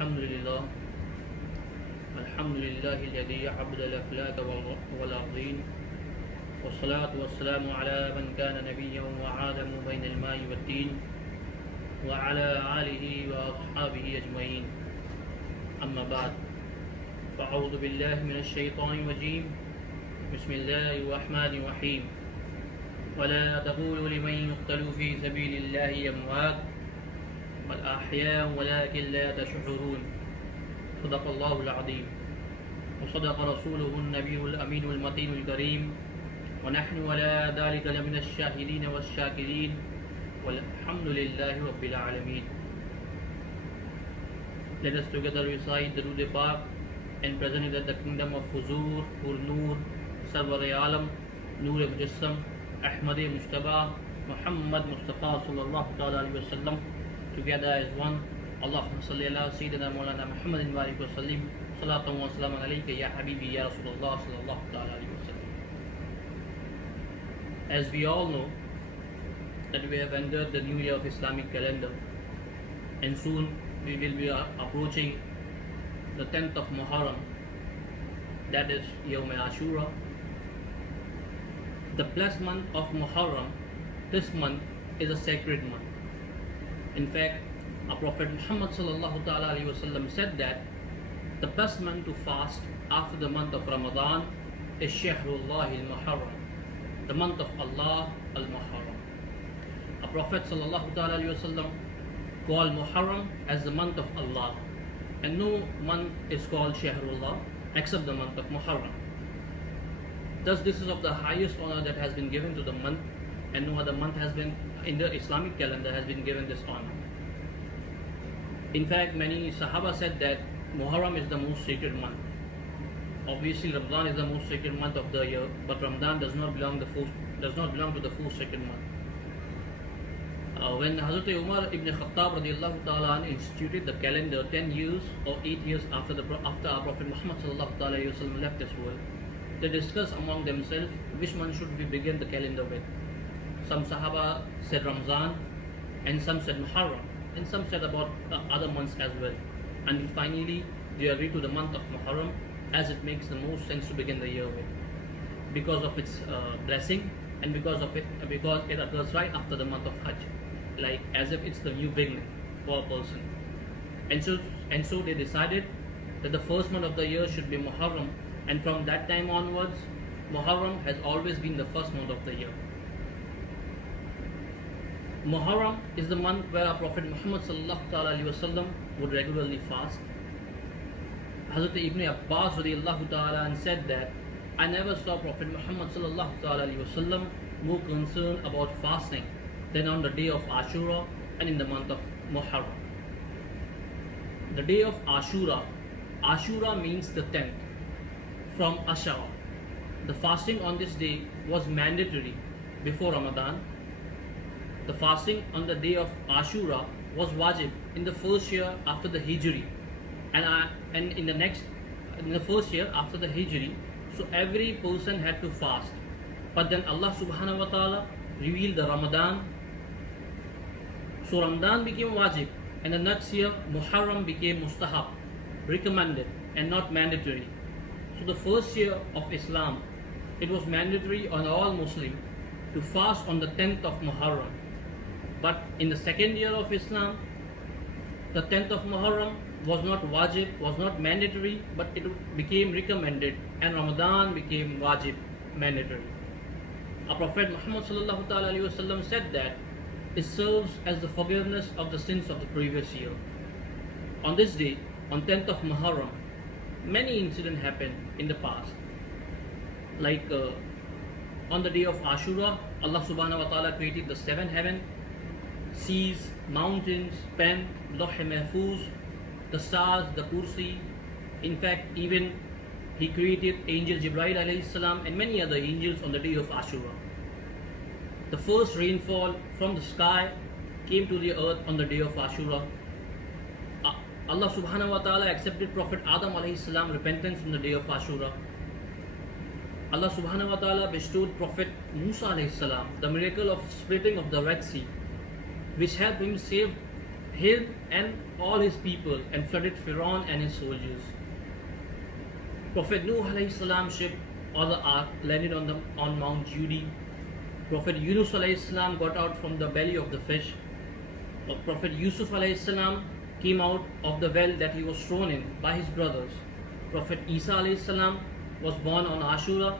الحمد لله الحمد لله الذي عبد الأفلاك والأرضين والصلاة والسلام على من كان نبيا وعالم بين الماء والدين وعلى آله وأصحابه أجمعين أما بعد فأعوذ بالله من الشيطان الرجيم بسم الله الرحمن الرحيم ولا تقولوا لمن يقتل في سبيل الله أموات بل أحياء ولكن لا تشعرون صدق الله العظيم وصدق رسوله النبي الأمين المتين الكريم ونحن على ذلك لمن الشاهدين والشاكرين والحمد لله رب العالمين. Let us together recite the Durood Pak and present it at the kingdom of Huzur, Pur Noor, Sarwar-e-Alam, Noor Mujassam, Ahmad Mujtaba, Muhammad Mustafa sallallahu ta'ala alayhi wa sallam, together as one. Allahumma salli ala Sayyidina Mawlana Muhammadin wa alihi wa sallim, salatan wa salaman alayka ya Habibi ya Rasulullah sallallahu ta'ala alayhi wa sallam. As we all know that we have entered the new year of Islamic calendar, and soon we will be approaching the 10th of Muharram, that is Yawm Ashura. The blessed month of Muharram, this month is a sacred month. In fact, our Prophet Muhammad sallallahu ta'ala alayhi wa sallam said that the best month to fast after the month of Ramadan is Shahrullah al-Muharram, the month of Allah al-Muharram. Our Prophet sallallahu ta'ala alayhi wa sallam called Muharram as the month of Allah, and no month is called Shahrullah except the month of Muharram. Thus this is of the highest honor that has been given to the month, and no other month has been in the Islamic calendar has been given this honor. In fact, many Sahaba said that Muharram is the most sacred month. Obviously, Ramadan is the most sacred month of the year, but Ramadan does not belong to the full sacred month. When Hazrat Umar ibn Khattab radiallahu ta'ala instituted the calendar 10 years or 8 years after our Prophet Muhammad sallallahu ta'ala alayhi wa sallam left this world, they discussed among themselves which month should we begin the calendar with. Some Sahaba said Ramzan, and some said Muharram, and some said about other months as well. And finally, they agreed to the month of Muharram, as it makes the most sense to begin the year with, because of its blessing, and because it occurs right after the month of Hajj, like as if it's the new beginning for a person. And so they decided that the first month of the year should be Muharram, and from that time onwards, Muharram has always been the first month of the year. Muharram is the month where our Prophet Muhammad sallallahu ta'ala alayhi wa sallam would regularly fast. Hazrat Ibn Abbas radiallahu ta'ala said that I never saw Prophet Muhammad sallallahu ta'ala alayhi wa sallam more concerned about fasting than on the day of Ashura and in the month of Muharram. The day of Ashura means the 10th, from Ashara. The fasting on this day was mandatory before Ramadan. The fasting on the day of Ashura was wajib in the first year after the Hijri, and in the first year after the Hijri, so every person had to fast. But then Allah subhanahu wa ta'ala revealed the Ramadan, so Ramadan became wajib, and the next year Muharram became mustahab, recommended and not mandatory. So the first year of Islam, it was mandatory on all Muslims to fast on the 10th of Muharram. But in the second year of Islam, the 10th of Muharram was not wajib, was not mandatory, but it became recommended, and Ramadan became wajib, mandatory. Our Prophet Muhammad sallallahu ta'ala alayhi wa sallam said that it serves as the forgiveness of the sins of the previous year. On this day, on 10th of Muharram, many incidents happened in the past. Like on the day of Ashura, Allah subhanahu wa ta'ala created the 7th heaven, seas, mountains, pen, Lawh-e-Mahfuz, the stars, the Kursi. In fact, even He created Angel Jibreel alayhi salam and many other angels on the day of Ashura. The first rainfall from the sky came to the earth on the day of Ashura. Allah subhanahu wa ta'ala accepted Prophet Adam alayhi salam repentance on the day of Ashura. Allah subhanahu wa ta'ala bestowed Prophet Musa alayhi salam the miracle of splitting of the Red Sea, which helped him save him and all his people and flooded Pharaoh and his soldiers. Prophet Nuh alayhi salam ship or the ark landed on Mount Judy. Prophet Yunus alayhi salam got out from the belly of the fish. Prophet Yusuf alayhi salam came out of the well that he was thrown in by his brothers. Prophet Isa alayhi salam was born on Ashura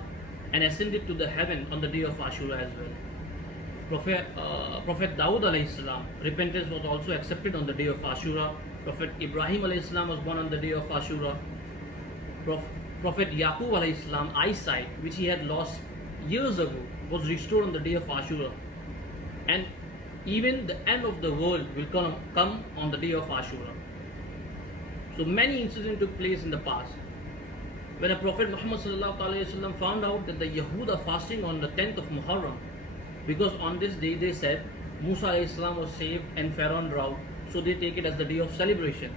and ascended to the heaven on the day of Ashura as well. Prophet Dawood alayhi salam, repentance was also accepted on the day of Ashura. Prophet Ibrahim alayhi salam was born on the day of Ashura. Prophet Yaqub alayhi salam, eyesight which he had lost years ago, was restored on the day of Ashura. And even the end of the world will come on the day of Ashura. So many incidents took place in the past. When a Prophet Muhammad found out that the Yahud are fasting on the 10th of Muharram, because on this day they said Musa was saved and Pharaoh drowned, so they take it as the day of celebration.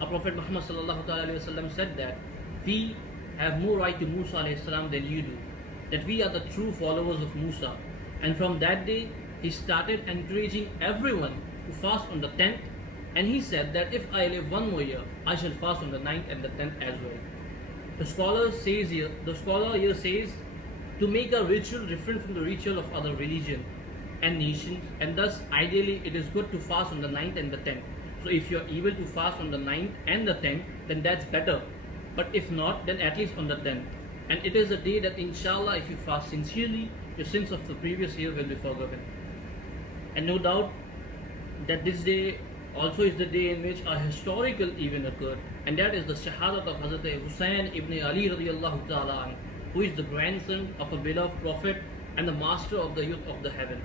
A Prophet Muhammad said that we have more right to Musa than you do, that we are the true followers of Musa. And from that day he started encouraging everyone to fast on the 10th, and he said that if I live one more year, I shall fast on the 9th and the 10th as well. The scholar here says to make a ritual different from the ritual of other religion and nations, and thus ideally it is good to fast on the 9th and the 10th. So if you are able to fast on the 9th and the 10th, then that's better. But if not, then at least on the 10th. And it is a day that inshallah, if you fast sincerely, your sins of the previous year will be forgiven. And no doubt that this day also is the day in which a historical event occurred, and that is the shahadat of Hazrat Hussain ibn Ali radiallahu ta'ala anhu, who is the grandson of a beloved prophet and the master of the youth of the heaven.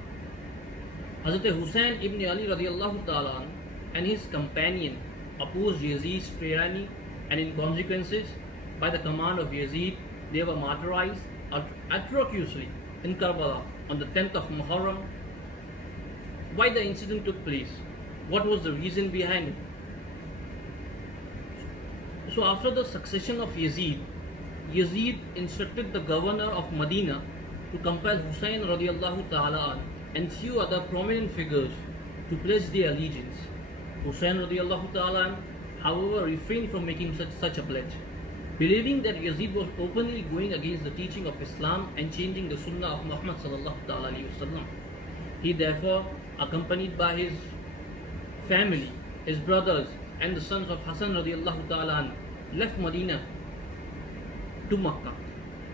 Hazrat Hussain ibn Ali radiallahu ta'ala anhu and his companion opposed Yazid's tyranny, and in consequences, by the command of Yazid, they were martyrized atrociously in Karbala on the 10th of Muharram. Why the incident took place? What was the reason behind it? So after the succession of Yazid instructed the governor of Medina to compel Hussain radiallahu ta'ala and few other prominent figures to pledge their allegiance. Hussain radiallahu ta'ala, however, refrained from making such a pledge, believing that Yazid was openly going against the teaching of Islam and changing the Sunnah of Muhammad sallallahu ta'ala alayhi wasallam. He therefore, accompanied by his family, his brothers and the sons of Hassan radiallahu ta'ala, left Medina to Makkah.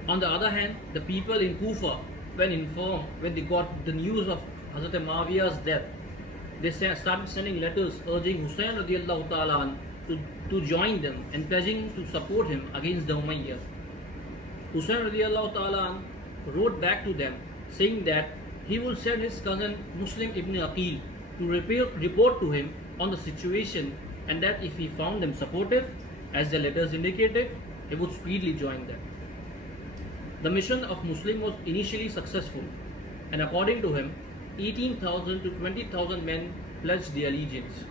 On the other hand, the people in Kufa, when they got the news of Hazrat Muawiyah's death, they started sending letters urging Hussain radiallahu ta'ala to join them and pledging to support him against the Umayyad. Hussain radiallahu ta'ala wrote back to them saying that he will send his cousin Muslim ibn Aqil to report to him on the situation, and that if he found them supportive, as the letters indicated, he would speedily join them. The mission of Muslim was initially successful, and according to him, 18,000 to 20,000 men pledged their allegiance.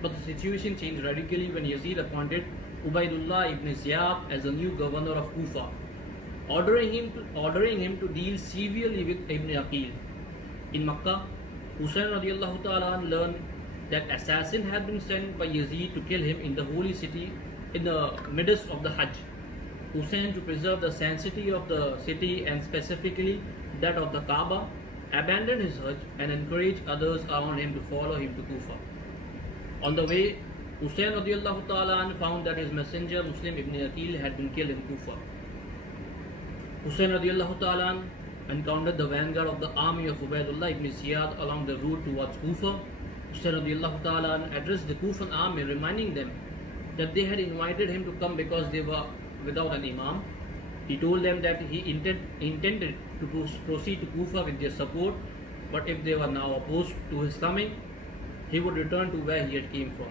But the situation changed radically when Yazid appointed Ubaidullah ibn Ziyad as the new governor of Kufa, ordering him to deal severely with Ibn Aqil. In Makkah, Hussain radiallahu ta'ala learned that assassin had been sent by Yazid to kill him in the holy city in the midst of the Hajj. Hussain, to preserve the sanctity of the city and specifically that of the Kaaba, abandoned his Hajj and encouraged others around him to follow him to Kufa. On the way, Hussain radiallahu ta'ala found that his messenger Muslim ibn Aqil had been killed in Kufa. Hussain radiallahu ta'ala encountered the vanguard of the army of Ubaidullah ibn Ziyad along the route towards Kufa. Hussain radiallahu ta'ala addressed the Kufan army, reminding them that they had invited him to come because they were without an imam. He told them that he intended to proceed to Kufa with their support, but if they were now opposed to his coming, he would return to where he had came from.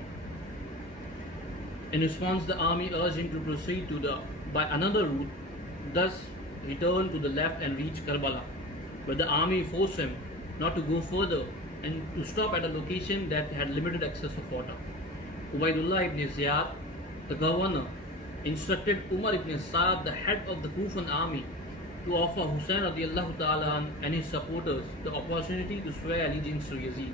In response, the army urged him to proceed by another route. Thus, he turned to the left and reached Karbala, but the army forced him not to go further and to stop at a location that had limited access of water. Ubaidullah ibn Ziyad, the governor, instructed Umar ibn Saad, the head of the Kufan army, to offer Hussain radiallahu ta'ala and his supporters the opportunity to swear allegiance to Yazid.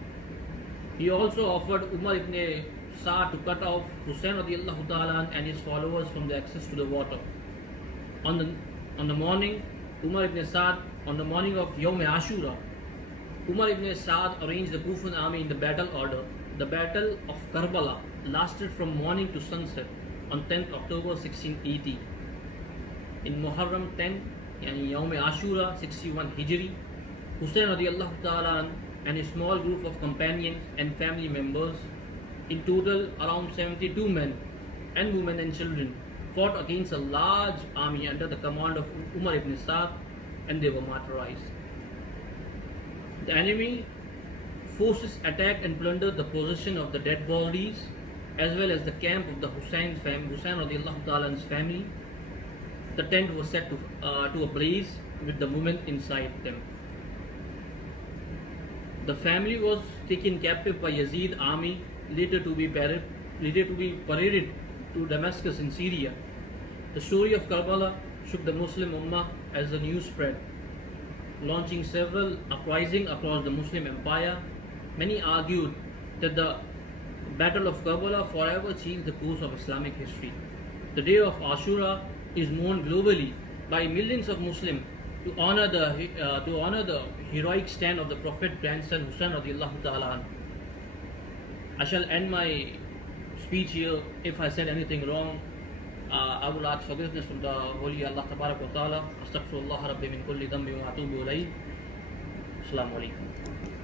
He also offered Umar ibn Sa'd to cut off Hussein radiallahu ta'ala and his followers from the access to the water. On the morning, Umar ibn Sa'd, on the morning of Yawm Ashura, Umar ibn Sa'd arranged the Kufan army in the battle order. The battle of Karbala lasted from morning to sunset on 10th October 1680. In Muharram 10, yani Yawm Ashura 61 Hijri, Hussein radiallahu ta'ala and a small group of companions and family members, in total around 72 men and women and children, fought against a large army under the command of Umar ibn Sa'd, and they were martyrized. The enemy forces attacked and plundered the possession of the dead bodies as well as the camp of the Hussein radiallahu ta'ala's family. The tent was set to ablaze with the women inside them. The family was taken captive by Yazid army, later to be paraded to Damascus in Syria. The story of Karbala shook the Muslim Ummah as the news spread, launching several uprisings across the Muslim empire. Many argued that the Battle of Karbala forever changed the course of Islamic history. The day of Ashura is known globally by millions of Muslims to honor the heroic stand of the Prophet grandson Hussein radiallahu ta'ala. I shall end my speech here. If I said anything wrong, I will ask forgiveness from the Holy Allah Tabarak wa Ta'ala. Astaghfirullah Rabbi min kulli dhanbi wa atubu ilayh. Assalamu alaikum.